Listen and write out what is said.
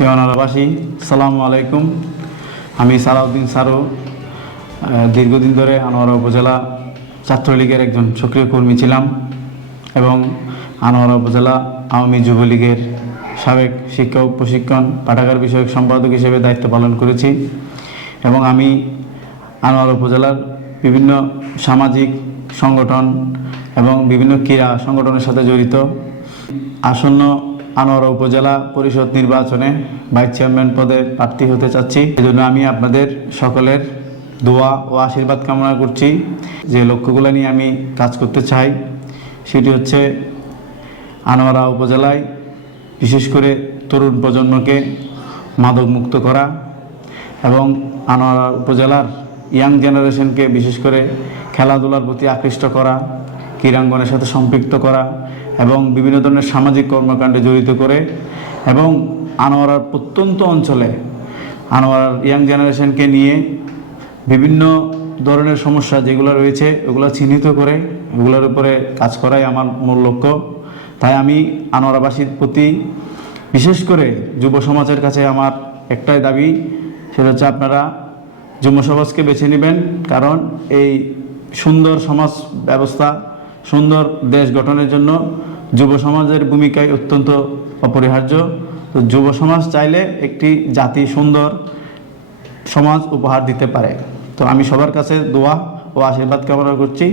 পিওনারবাসী সালাম আলাইকুম। আমি সালাউদ্দিন সারো দীর্ঘদিন ধরে আনোয়ারা উপজেলা ছাত্রলীগের একজন সক্রিয় কর্মী ছিলাম এবং আনোয়ারা উপজেলা আওয়ামী যুবলীগের সাবেক শিক্ষা ও প্রশিক্ষণ, পাঠাগার বিষয়ক সম্পাদক হিসেবে দায়িত্ব পালন করেছি এবং আমি আনোয়ারা উপজেলার বিভিন্ন সামাজিক সংগঠন এবং বিভিন্ন ক্রীড়া সংগঠনের সাথে জড়িত। আসন্ন আনোয়ারা উপজেলা পরিষদ নির্বাচনে ভাইস চেয়ারম্যান পদে প্রার্থী হতে চাচ্ছি। এজন্য আমি আপনাদের সকলের দোয়া ও আশীর্বাদ কামনা করছি। যে লক্ষ্যগুলো নিয়ে আমি কাজ করতে চাই, সেটি হচ্ছে আনোয়ারা উপজেলায় বিশেষ করে তরুণ প্রজন্মকে মাদকমুক্ত করা এবং আনোয়ারা উপজেলার ইয়াং জেনারেশনকে বিশেষ করে খেলাধুলার প্রতি আকৃষ্ট করা ক্রীড়াঙ্গনের সাথে সম্পৃক্ত করা এবং বিভিন্ন ধরনের সামাজিক কর্মকাণ্ডে জড়িত করে এবং আনোয়ারার প্রত্যন্ত অঞ্চলে আনোয়ারার ইয়াং জেনারেশনকে নিয়ে বিভিন্ন ধরনের সমস্যা যেগুলো রয়েছে, ওগুলো চিহ্নিত করে, ওগুলোর উপরে কাজ করাই আমার মূল লক্ষ্য। তাই আমি আনোয়ারাবাসীর প্রতি বিশেষ করে যুব সমাজের কাছে আমার একটাই দাবি, সেটা হচ্ছে আপনারা যুব সমাজকে বেছে নেবেন, কারণ এই সুন্দর সমাজ ব্যবস্থা সুন্দর দেশ গঠনের জন্য যুব সমাজের ভূমিকায় অত্যন্ত অপরিহার্য। তো যুব সমাজ চাইলে একটি জাতি সুন্দর সমাজ উপহার দিতে পারে। তো আমি সবার কাছে দোয়া ও আশীর্বাদ কামনা করছি।